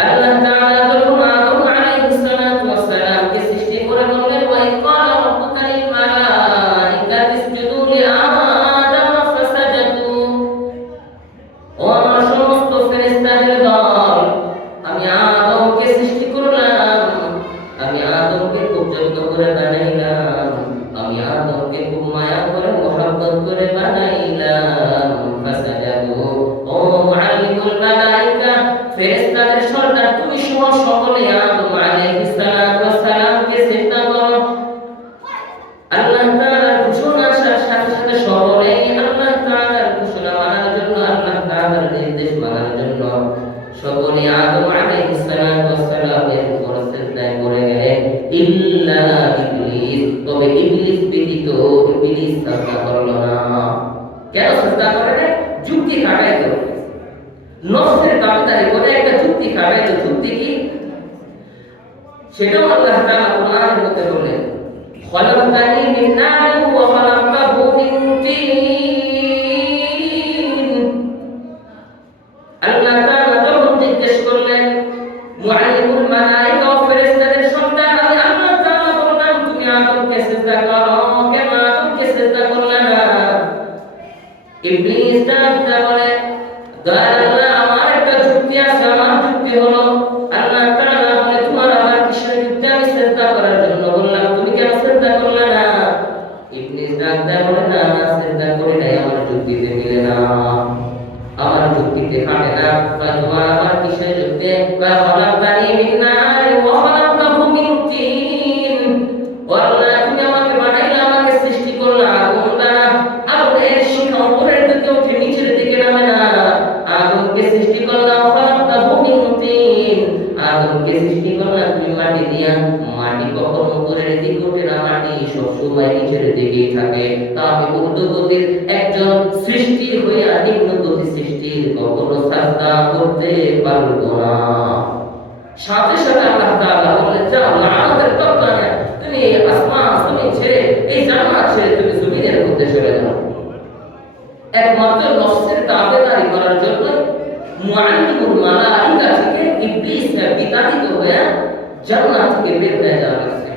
আল্লাহ তাআলা যখন আদম আলাইহিস সালাতু ওয়াস সালামকে সৃষ্টি করে বললেন ওয়া ইয ক্বালা রাব্বুকা লিল মালাইকাতি ইসজুদু লি আদম ফাসাজাদু। ও আমার সমস্ত ফেরেশতাদের দল, আমি আদমকে সৃষ্টি করলাম, আমি আদমকে খুব যত্ন করে বানাইলাম, আমি আদমকে খুব মায়া করে মোহাব্বত করে বানাইলাম। ফাসাজাদু, ও মুআল্লিমুল মালাইকা, ফেরেশতাদের সর্দার তুমি সহ সকলে আদম আলাইহিস সালাতু ওয়াস সালামকে সিজদা করো। আল্লাহ তাআলার ঘোষণার সাথে সাথে সকলেই আল্লাহ তাআলার ঘোষণা মানার জন্য, আল্লাহ তাআলার নির্দেশ মানার জন্য সকলে আদম আলাইহিস সালাতু ওয়াস সালামের উপর সিজদায় পড়ে গেলেন, ইল্লা ইবলিস, তবে ইবলিস ব্যতীত। ইবলিস সিজদা করলো না। কেন সিজদা করে না? যুক্তি খাটাই তো, নফসের দাবিদারি করে একটা যুক্তি খাটাই তো। যুক্তি কি? সেটাও আল্লাহ তাআলা কোরআনের মধ্যে বললেন, খলাকতানি মিন নারিন ওয়া খলাকতাহু মিন তিন। আল্লাহ তাআলা যখন জিজ্ঞেস করলেন মুআল্লিমুল মালাইকা ও ফেরেশতাদের সন্তান, আমি আল্লাহ তাআলা বললাম তুমি আদমকে সিজদা করো, কেন আদমকে সিজদা করলে না? ইবলিস ডাকতে বলে, দয়াল আল্লাহ, আমার একটা যুক্তি আছে, আমার যুক্তি হলো, আল্লাহ তাআলা বলে তোমার আমার কিসের যুক্তি? আমি সিজদা করার জন্য বললাম, তুমি কেন সিজদা করলে না? ইবলিস ডাকতে বলে, না না, সিজদা করি নাই, আমার যুক্তিতে মিলে না, আমার যুক্তিতে খাটে না। তোমার আমার কিসের যুক্তি? খলাকতানি মিন নারিন ওয়া খলাকতাহু মিন তিন। ও আল্লাহ, তুমি আমাকে বানাইলে, আমাকে সৃষ্টি করলে আগুন দ্বারা, আগুনের শিখা উপরের দিকে উঠে নিচের দিকে নামে না। আগুনকে সৃষ্টি করলাম খলাকতাহু মিন তিন, আগুনকে সৃষ্টি করলাম তুমি মাটি দিয়া, মাটি কখনো উপরের দিকে ওঠে না, মাটি সবসময় নিচের দিকেই থাকে। তা আমি ঊর্ধ্বগতির একজন সৃষ্টি হইয়া নিম্নগতি সৃষ্টির কখনো সাজদা করতে পারবো না। সাথে সাথে আল্লাহ তাআলা বললেন, যাও লাআনাতের তকবানে, তুমি আসমান জমিন ছেড়ে, এই জান্নাত ছেড়ে তুমি জমিনের মধ্যে চলে যাও। একমাত্র নফসের তাবেদারি করার জন্য মুআল্লিমুল মালাইকা থেকে ইবলিস বিতাড়িত হয়ে জান্নাত থেকে বের হয়ে যাওয়া হয়েছে।